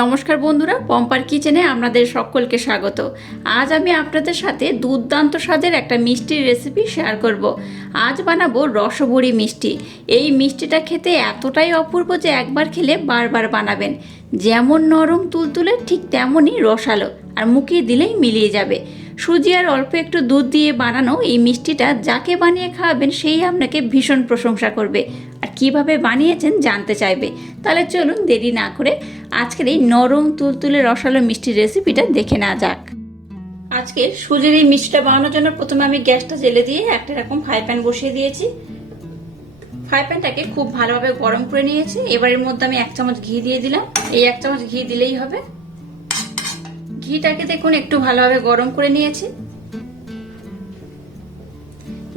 নমস্কার বন্ধুরা, পম্পার কিচেনে আপনাদের সকলকে স্বাগত। আজ আমি আপনাদের সাথে দুর্দান্ত স্বাদের একটা মিষ্টির রেসিপি শেয়ার করব। আজ বানাবো রসবড়ি মিষ্টি। এই মিষ্টিটা খেতে এতটাই অপূর্ব যে একবার খেলে বারবার বানাবেন। যেমন নরম তুলতুলে ঠিক তেমনই রসালো, আর মুখে দিলেই মিলিয়ে যাবে। সুজি আর অল্প একটু দুধ দিয়ে বানানো এই মিষ্টিটা যাকে বানিয়ে খাওয়াবেন সেই আপনাকে ভীষণ প্রশংসা করবে, আর কিভাবে বানিয়েছেন জানতে চাইবে। তাহলে চলুন দেরি না করে আজকের এই নরম তুলতুলে রসালো মিষ্টির রেসিপিটা দেখে নেওয়া যাক। আজকে সুজির এই মিষ্টিটা বানানোর জন্য প্রথমে আমি গ্যাসটা জ্বেলে দিয়ে একটা এরকম ফ্রাই প্যান বসিয়ে দিয়েছি। ফ্রাই প্যানটাকে খুব ভালোভাবে গরম করে নিয়েছি। এবার এর মধ্যে আমি 1 চামচ ঘি দিয়ে দিলাম। এই 1 চামচ ঘি দিলেই হবে। ঘিটাকে দেখুন একটু ভালোভাবে গরম করে নিয়েছি।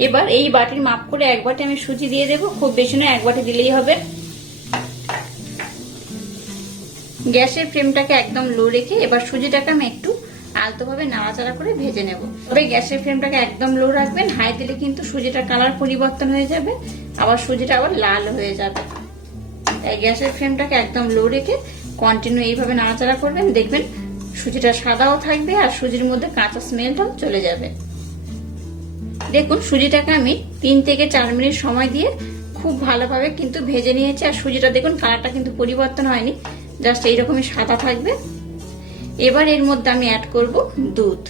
এবার এই বাটির মাপ করে 1 বাটি আমি সুজি দিয়ে দেবো। খুব বেশি নয়, 1 বাটি দিলেই হবে। গ্যাসের ফ্লেমটাকে একদম লো রেখে এবার সুজিটাকে আমি একটু আলতোভাবে নাড়াচাড়া করে ভেজে নেব। তবে গ্যাসের ফ্লেমটাকে একদম লো রাখবেন। হাই দিলে কিন্তু সুজিটার কালার পরিবর্তন হয়ে যাবে, আবার সুজিটা আবার লাল হয়ে যাবে। তাই গ্যাসের ফ্লেমটাকে একদম লো রেখে কন্টিনিউ এইভাবে নাড়াচাড়া করবেন। দেখবেন সুজিটা সাদাও থাকবে আর সুজির মধ্যে কাঁচা স্মেলটাও চলে যাবে। দেখুন সুজিটাকে আমি 3 থেকে 4 মিনিট সময় দিয়ে খুব ভালোভাবে কিন্তু ভেজে নিয়েছি। আর সুজিটা দেখুন কালারটা কিন্তু পরিবর্তন হয়নি, জাস্ট এইরকমই সাদা থাকবে। এবার এর মধ্যে আমি অ্যাড করব দুধ।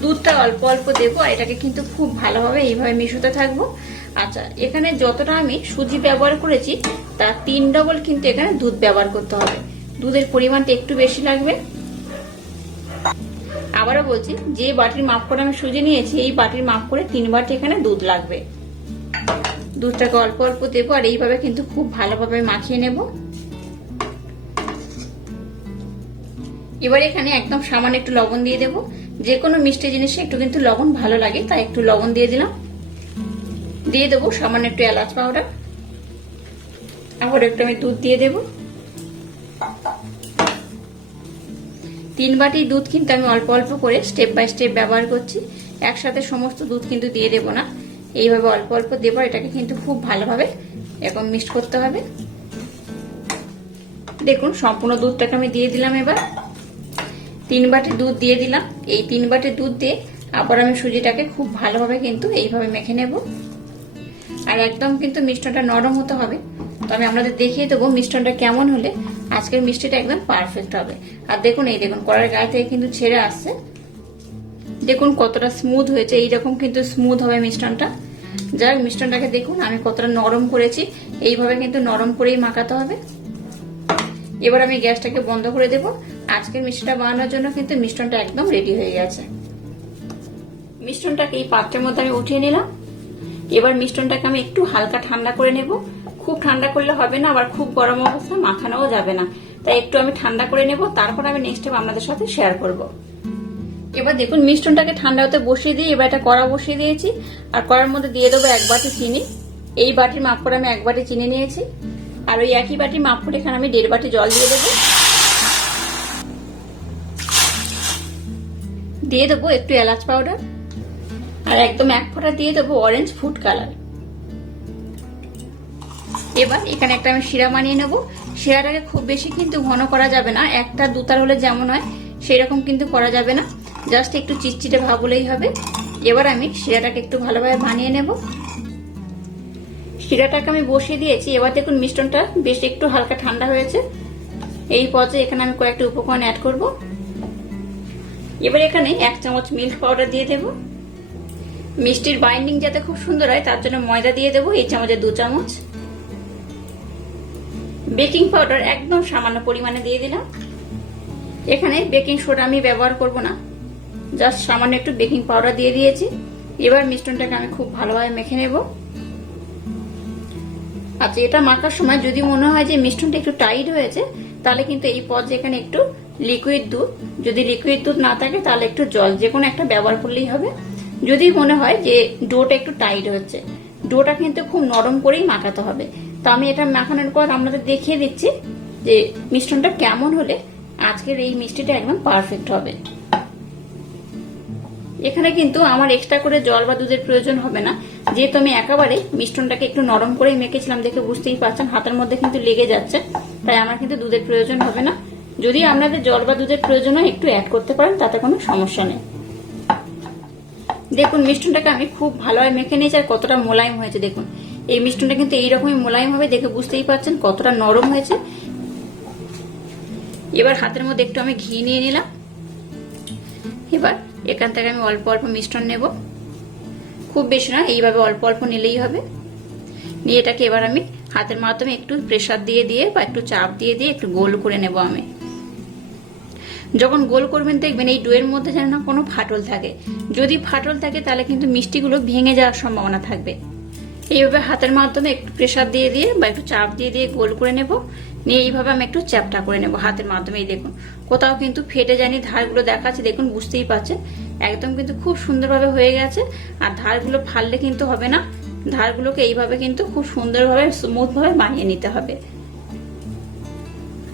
দুধটা অল্প অল্প দেবো, আর এটাকে কিন্তু খুব ভালোভাবে এইভাবে মিশোতে থাকবো। আচ্ছা, এখানে যতটা আমি সুজি ব্যবহার করেছি তার 3 ডবল কিন্তু এখানে দুধ ব্যবহার করতে হবে। দুধের পরিমাণটা একটু বেশি লাগবে। আবারও বলছি, যে বাটির মাপ করে আমি সুজি নিয়েছি এই বাটির মাপ করে 3 বাটি এখানে দুধ লাগবে। দুধটাকে অল্প অল্প দেবো, আর এইভাবে কিন্তু খুব ভালোভাবে মাখিয়ে নেব। এবার এখানে একদম সামান্য একটু লবণ দিয়ে দেবো। যে কোনো মিষ্টি জিনিসে একটু কিন্তু লবণ ভালো লাগে, তাই একটু লবণ দিয়ে দিলাম। দিয়ে দেবো সামান্য একটু এলাচ পাউডার। আবার একটু আমি দুধ দিয়ে দেবো। 3 বাটি দুধ কিন্তু আমি অল্প অল্প করে স্টেপ বাই স্টেপ ব্যবহার করছি। একসাথে সমস্ত দুধ কিন্তু দিয়ে দেবো না, এইভাবে অল্প অল্প দেবো। এটাকে কিন্তু খুব ভালোভাবে এরকম মিক্সড করতে হবে। দেখুন সম্পূর্ণ দুধটাকে আমি দিয়ে দিলাম। এবার 3 বাটি দুধ দিয়ে দিলাম। এই 3 বাটি দুধ দিয়ে আবার আমি সুজিটাকে খুব ভালোভাবে কিন্তু এইভাবে মেখে নেব। আর একদম কিন্তু মিষ্টিটা নরম হতে হবে। তো আমি আপনাদের দেখিয়ে দেবো মিষ্টিটা কেমন হলে আজকের মিষ্টিটা একদম পারফেক্ট হবে। আর দেখুন এই দেখুন কড়াইয়ের গায়ে থেকে কিন্তু ছেড়ে আসছে। দেখুন কতটা স্মুথ হয়েছে। এইরকম কিন্তু স্মুথ হবে মিষ্টিটা। যাই হোক, মিষ্টিটাকে দেখুন আমি কতটা নরম করেছি। এইভাবে কিন্তু নরম করেই মাখাতে হবে। এবার আমি গ্যাসটাকে বন্ধ করে দেব। আজকের মিষ্টিটা বানানোর জন্য কিন্তু মিষ্টিটা একদম রেডি হয়ে গেছে। মিষ্টিটাকে এই পাত্রের মধ্যে আমি উঠিয়ে নিলাম। এবার মিষ্টিটাকে আমি একটু হালকা ঠান্ডা করে নেব। খুব ঠান্ডা করলে হবে না, আবার খুব গরম অবস্থায় মাখানোও যাবে না, তাই একটু আমি ঠান্ডা করে নেব। তারপর আমি নেক্সট টাইম আপনাদের সাথে শেয়ার করব। এবার দেখুন মিষ্টিটাকে ঠান্ডা হতে বসিয়ে দিয়ে এবার একটা কড়া বসিয়ে দিয়েছি। আর কড়ার মধ্যে দিয়ে দেবো 1 বাটি চিনি। এই বাটির মাপ করে আমি 1 বাটি চিনি নিয়েছি। আর ওই একই বাটি মাপ করে এখানে আমি 1.5 বাটি জল দিয়ে দেবো। দিয়ে দেবো একটু এলাচ পাউডার, আর একদম 1 ফোঁটা দিয়ে দেবো অরেঞ্জ ফুড কালার। এবার এখানে একটা আমি শিরা বানিয়ে নেবো। শিরাটাকে খুব বেশি কিন্তু ঘন করা যাবে না, 1টা 2 হলে যেমন হয় সেই রকম কিন্তু করা যাবে না, জাস্ট একটু চিটচিটে ভাব হলেই হবে। এবার আমি শিরাটাকে একটু ভালোভাবে বানিয়ে নেব। শিরাটাকে আমি বসিয়ে দিয়েছি। এবার দেখুন মিশ্রণটা বেশ একটু হালকা ঠান্ডা হয়েছে। এই পর্যায়ে এখানে আমি কয়েকটা উপকরণ অ্যাড করব। এবার এখানে 1 চামচ মিল্ক পাউডার দিয়ে দেব। মিষ্টির বাইন্ডিং যাতে খুব সুন্দর হয় তার জন্য ময়দা দিয়ে দেবো এই চামচে 2 চামচ। বেকিং পাউডার একদম সামান্য পরিমাণে দিয়ে দিলাম। এখানে বেকিং সোডা আমি ব্যবহার করব না, জাস্ট সামান্য একটু বেকিং পাউডার দিয়ে দিয়েছি। এবার মিশ্রণটাকে আমি খুব ভালোভাবে মেখে নেব। আচ্ছা, এটা মাখার সময় যদি মনে হয় যে মিশ্রণটা একটু টাইট হয়েছে তাহলে কিন্তু এই পর্যায়ে এখানে একটু লিকুইড দুধ, যদি লিকুইড দুধ না থাকে তাহলে একটু জল, যে কোনো একটা ব্যবহার করলেই হবে। যদি মনে হয় যে ডোটা একটু টাইট হচ্ছে, ডোটা কিন্তু খুব নরম করেই মাখাতে হবে। তো আমি এটা মাখানোর পর আপনাদের দেখিয়ে দিচ্ছি যে মিশ্রণটা কেমন হলে আজকের এই মিষ্টিটা একদম পারফেক্ট হবে। এখানে কিন্তু আমার এক্সট্রা করে জল বা দুধের প্রয়োজন হবে না, যেহেতু আমি একেবারে মিশ্রণটাকে একটু নরম করেই মেখেছিলাম, দেখে বুঝতেই পারছেন হাতের মধ্যে কিন্তু লেগে যাচ্ছে, তাই আমার কিন্তু দুধের প্রয়োজন হবে না। যদি আপনাদের জল বা দুধের প্রয়োজন হয় একটু অ্যাড করতে পারেন, তাতে কোনো সমস্যা নেই। দেখুন মিশ্রণটাকে আমি খুব ভালোভাবে মেখে নিয়েছি আর কতটা মোলায়েম হয়েছে। দেখুন এই মিশ্রণটা কিন্তু এইরকমই মোলায়েম হবে, দেখে বুঝতেই পারছেন কতটা নরম হয়েছে। এবার হাতের মধ্যে একটু আমি ঘি নিয়ে নিলাম। এবার এখান থেকে আমি অল্প অল্প মিশ্রণ নেব, খুব বেশি না, এইভাবে অল্প অল্প নিলেই হবে। নিয়ে এটাকে এবার আমি হাতের মাধ্যমে একটু প্রেসার দিয়ে দিয়ে বা একটু চাপ দিয়ে দিয়ে একটু গোল করে নেব। আমি যখন গোল করবেন দেখবেন এই ডোয়ের মধ্যে যেন না কোনো ফাটল থাকে, যদি ফাটল থাকে তাহলে কিন্তু মিষ্টিগুলো ভেঙে যাওয়ার সম্ভাবনা থাকবে। এইভাবে হাতের মাধ্যমে একটু প্রেসার দিয়ে দিয়ে বা একটু চাপ দিয়ে দিয়ে গোল করে নেব। নিয়ে এইভাবে আমি একটু চ্যাপটা করে নেব হাতের মাধ্যমে। এই দেখুন কোথাও কিন্তু ফেটে যায়নি, ধারগুলো দেখাচ্ছে, দেখুন বুঝতেই পারছেন একদম কিন্তু খুব সুন্দরভাবে হয়ে গেছে। আর ধারগুলো ফাললে কিন্তু হবে না, ধারগুলোকে এইভাবে কিন্তু খুব সুন্দরভাবে স্মুথ ভাবে বানিয়ে নিতে হবে।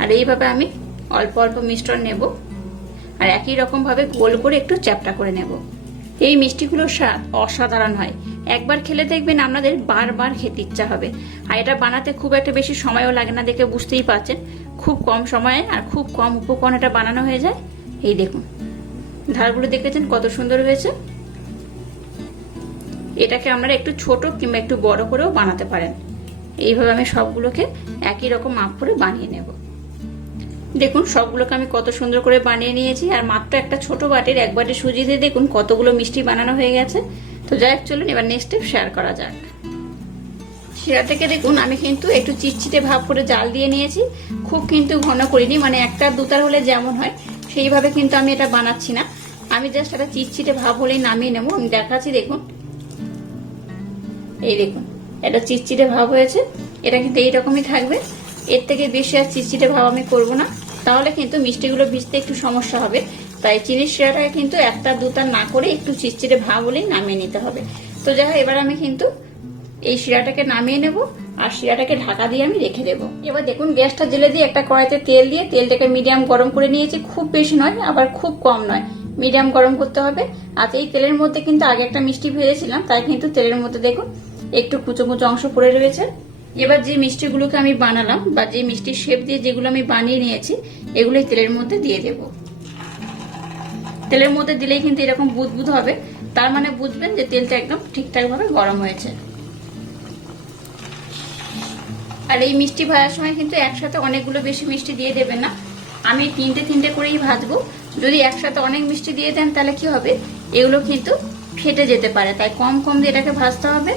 আর এইভাবে আমি অল্প অল্প মিশ্রণ নেব আর একই রকম ভাবে গোল করে একটু চ্যাপটা করে নেব। এই মিষ্টিগুলোর স্বাদ অসাধারণ হয়, একবার খেলে দেখবেন আপনাদের বারবার খেতে ইচ্ছা হবে। আর এটা বানাতে খুব একটা বেশি সময়ও লাগে না, দেখে বুঝতেই পারছেন খুব কম সময়ে আর খুব কম উপকরণ এটা বানানো হয়ে যায়। এই দেখুন ধারগুলো দেখেছেন কত সুন্দর হয়েছে। এটাকে আপনারা একটু ছোট কিংবা একটু বড় করেও বানাতে পারেন। এইভাবে আমি সবগুলোকে একই রকম মাপ করে বানিয়ে নেব। দেখুন সবগুলোকে আমি কত সুন্দর করে বানিয়ে নিয়েছি, আর মাত্র একটা ছোট বাটির এক বাটি সুজি দিয়ে দেখুন কতগুলো মিষ্টি বানানো হয়ে গেছে। তো যাই হোক চলুন এবার নেক্সট স্টেপ শেয়ার করা যাক। শিরা থেকে দেখুন আমি কিন্তু একটু চিটচিটে ভাব করে জাল দিয়ে নিয়েছি, খুব কিন্তু ঘন করিনি, মানে একটা দুটার হলে যেমন হয় সেইভাবে কিন্তু আমি এটা বানাচ্ছি না। আমি জাস্ট একটা চিটচিটে ভাব হলেই নামিয়ে নেবো। আমি দেখাচ্ছি দেখুন, এই দেখুন এটা চিটচিটে ভাব হয়েছে, এটা কিন্তু এইরকমই থাকবে, এর থেকে বেশি আর চিটচিটে ভাব আমি করব না, তাহলে কিন্তু মিষ্টিগুলো ভিজতে একটু সমস্যা হবে। তাই চিনির শিরাটাকে কিন্তু একটা দুটা না করে একটু চিটচিটে ভাব হলেই নামিয়ে নিতে হবে। তো যাই হোক এবার আমি কিন্তু এই শিরাটাকে নামিয়ে নেব আর শিরাটাকে ঢাকা দিয়ে আমি রেখে দেবো। এবার দেখুন গ্যাসটা জেলে দিয়ে একটা কড়াইতে তেল দিয়ে তেলটাকে মিডিয়াম গরম করে নিয়েছি, খুব বেশি নয় আবার খুব কম নয়, মিডিয়াম গরম করতে হবে। আর এই তেলের মধ্যে কিন্তু আগে একটা মিষ্টি ভেজেছিলাম, তাই কিন্তু তেলের মধ্যে দেখুন একটু কুচো কুচো অংশ পড়ে রয়েছে। এবার যে মিষ্টিগুলোকে আমি বানালাম বা যে মিষ্টির শেপ দিয়ে যেগুলো আমি বানিয়ে নিয়েছি এগুলোই তেলের মধ্যে দিয়ে দেব। তেলের মধ্যে দিলেই কিন্তু এরকম বুদবুদ হবে, তার মানে বুঝবেন যে তেলটা একদম ঠিকঠাক ভাবে গরম হয়েছে। আর এই মিষ্টি ভাজার সময় কিন্তু একসাথে অনেকগুলো বেশি মিষ্টি দিয়ে দেবেন না, আমি তিনটে তিনটে করেই ভাজবো। যদি একসাথে অনেক মিষ্টি দিয়ে দেন তাহলে কি হবে, এগুলো কিন্তু ফেটে যেতে পারে, তাই কম কম দিয়ে এটাকে ভাজতে হবে।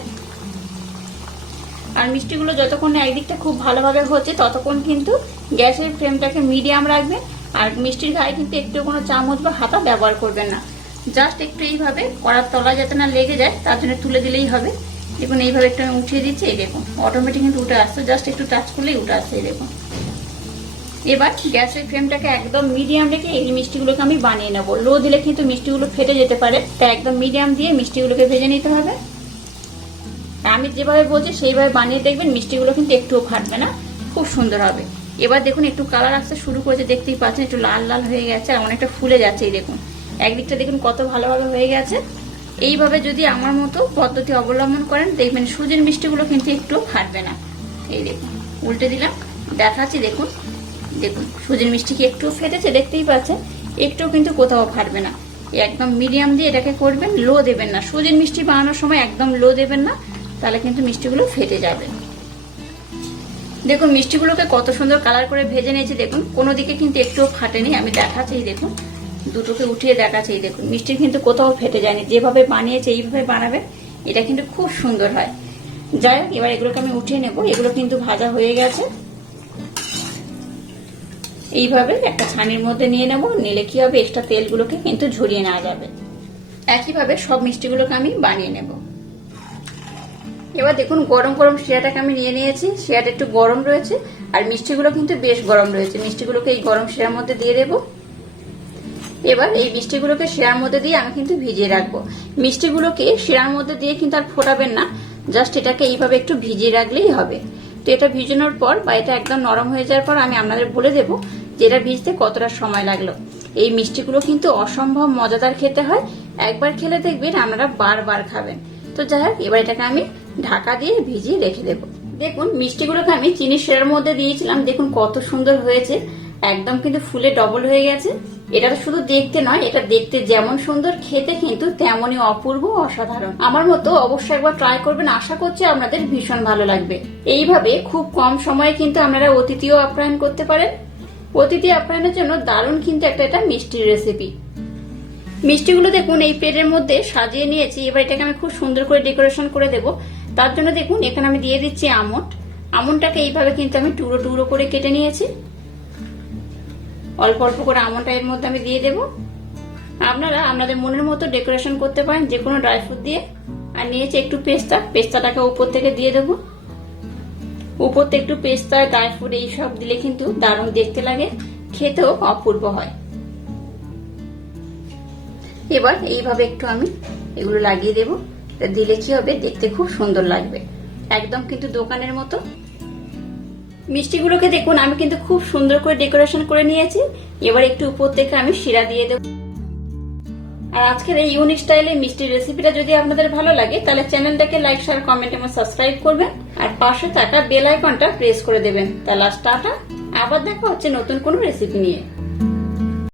আর মিষ্টিগুলো যতক্ষণ না একদিকটা খুব ভালোভাবে হচ্ছে ততক্ষণ কিন্তু গ্যাসের ফ্লেমটাকে মিডিয়াম রাখবেন। আর মিষ্টির গায়ে কিন্তু একটু কোনো চামচ বা হাতা ব্যবহার করবেন না, জাস্ট একটু এইভাবে কড়ার তলায় যাতে না লেগে যায় তার জন্য তুলে দিলেই হবে। দেখুন এইভাবে একটু আমি উঠিয়ে দিচ্ছি, এই দেখুন অটোমেটিক কিন্তু উঠে আসছে, জাস্ট একটু টাচ করলেই উঠে আসছে। এই দেখুন এবার গ্যাসের ফ্লেমটাকে একদম মিডিয়াম রেখে এই মিষ্টিগুলোকে আমি বানিয়ে নেবো। লো দিলে কিন্তু মিষ্টিগুলো ফেটে যেতে পারে, তাই একদম মিডিয়াম দিয়ে মিষ্টিগুলোকে ভেজে নিতে হবে। আমি যেভাবে বলছি সেইভাবে বানিয়ে দেখবেন, মিষ্টিগুলো কিন্তু একটুও ফাটবে না, খুব সুন্দর হবে। এবার দেখুন একটু কালার আসতে শুরু করেছে, দেখতেই পাচ্ছেন একটু লাল লাল হয়ে গেছে আর অনেকটা ফুলে যাচ্ছে। এই দেখুন একদিকটা দেখুন কত ভালোভাবে হয়ে গেছে। এইভাবে যদি আমার মতো পদ্ধতি অবলম্বন করেন দেখবেন সুজির মিষ্টিগুলো কিন্তু একটুও ফাটবে না। এই দেখুন উল্টে দিলাম, দেখাচ্ছি দেখুন, দেখুন সুজির মিষ্টি কি একটু ফেটেছে, দেখতেই পাচ্ছেন একটুও কিন্তু কোথাও ফাটবে না। একদম মিডিয়াম দিয়ে এটাকে করবেন, লো দেবেন না। সুজির মিষ্টি বানানোর সময় একদম লো দেবেন না, তাহলে কিন্তু মিষ্টিগুলো ফেটে যাবে। দেখুন মিষ্টিগুলোকে কত সুন্দর কালার করে ভেজে নিয়েছি, দেখুন কোনো দিকে কিন্তু একটুও ফাটেনি। আমি দেখাচ্ছি দেখুন, দুটোকে উঠিয়ে দেখাচ্ছি, দেখুন মিষ্টি কিন্তু কোথাও ফেটে যায়নি। যেভাবে বানিয়েছে এইভাবে বানাবে, এটা কিন্তু খুব সুন্দর হয়। যাই হোক এবার এগুলোকে আমি উঠিয়ে নেব, এগুলো কিন্তু ভাজা হয়ে গেছে। এইভাবে একটা ছানির মধ্যে নিয়ে নেব, নিলে কি হবে এক্সট্রা তেলগুলোকে কিন্তু ঝরিয়ে নেওয়া যাবে। একইভাবে সব মিষ্টিগুলোকে আমি বানিয়ে নেব। এবার দেখুন গরম গরম শিরাটাকে আমি নিয়ে নিয়েছি, শিরাটা একটু গরম রয়েছে আর মিষ্টিগুলো কিন্তু বেশ গরম রয়েছে। মিষ্টিগুলোকে এই গরম শিরার মধ্যে দিয়ে দেবো। এবার এই মিষ্টিগুলোকে শিরার মধ্যে দিয়ে আমি কিন্তু ভিজিয়ে রাখবো। মিষ্টিগুলোকে শিরার মধ্যে দিয়ে কিন্তু আর ফোটাবেন না, জাস্ট এটাকে এইভাবে একটু ভিজিয়ে রাখলেই হবে। তো এটা ভিজানোর পর বা এটা একদম নরম হয়ে যাওয়ার পর আমি আপনাদের বলে দেবো যে এটা ভিজতে কতটা সময় লাগলো। এই মিষ্টিগুলো কিন্তু অসম্ভব মজাদার খেতে হয়। একবার খেলে দেখবেন আপনারা বারবার খাবেন। তো যাই হোক, এবার এটাকে আমি ঢাকা দিয়ে ভিজিয়ে রেখে দেবো। দেখুন মিষ্টিগুলোকে আমি চিনি শিরার মধ্যে দিয়েছিলাম, দেখুন কত সুন্দর হয়েছে, একদম কিন্তু ফুলে ডবল হয়ে গেছে। এটা তো শুধু দেখতে নয়, এটা দেখতে যেমন সুন্দর, খেতে কিন্তু তেমনই অপূর্ব, অসাধারণ। আমার মতো অবশ্যই একবার ট্রাই করবেন, আশা করছি আপনাদের ভীষণ ভালো লাগবে। এইভাবে খুব কম সময়ে কিন্তু আপনারা অতিথিও আপ্যায়ন করতে পারেন। অতিথি আপ্যায়নের জন্য দারুণ কিন্তু এটা মিষ্টির রেসিপি। মিষ্টিগুলো দেখুন এই প্লেটের মধ্যে সাজিয়ে নিয়েছি। এবার এটাকে আমি খুব সুন্দর করে ডেকোরেশন করে দেব। তার জন্য দেখুন এখানে আমি দিয়ে দিচ্ছি আমন্ড। আমন্ডটাকে এইভাবে কিন্তু আমি টুকরো টুকরো করে কেটে নিয়েছি। অল্প অল্প করে আমন্ডটা এর মধ্যে আমি দিয়ে দেব। আপনারা আপনাদের মনের মতো ডেকোরেশন করতে পারেন যে কোনো ড্রাই ফ্রুট দিয়ে। আর নিয়েছি একটু পেস্তা, পেস্তাটাকে উপর থেকে দিয়ে দেবো। উপর থেকে একটু পেস্তা, ড্রাই ফ্রুট এইসব দিলে কিন্তু দারুণ দেখতে লাগে, খেতেও অপূর্ব হয়। এবার এইভাবে একটু আমি এগুলো লাগিয়ে দেব। দিলে কি হবে, দেখতে খুব সুন্দর লাগবে, একদম কিন্তু দোকানের মতো। মিষ্টিগুলোকে দেখুন আমি কিন্তু খুব সুন্দর করে ডেকোরেশন করে নিয়েছি। এবার একটু উপর থেকে আমি শিরা দিয়ে দেব। আর আজকের এই ইউনিক স্টাইলে মিষ্টির রেসিপিটা যদি আপনাদের ভালো লাগে তাহলে চ্যানেলটাকে লাইক, শেয়ার, কমেন্ট এবং সাবস্ক্রাইব করবেন। আর পাশে থাকা বেল আইকনটা প্রেস করে দেবেন। তাহলে টাটা, আবার দেখা হচ্ছে নতুন কোনো রেসিপি নিয়ে।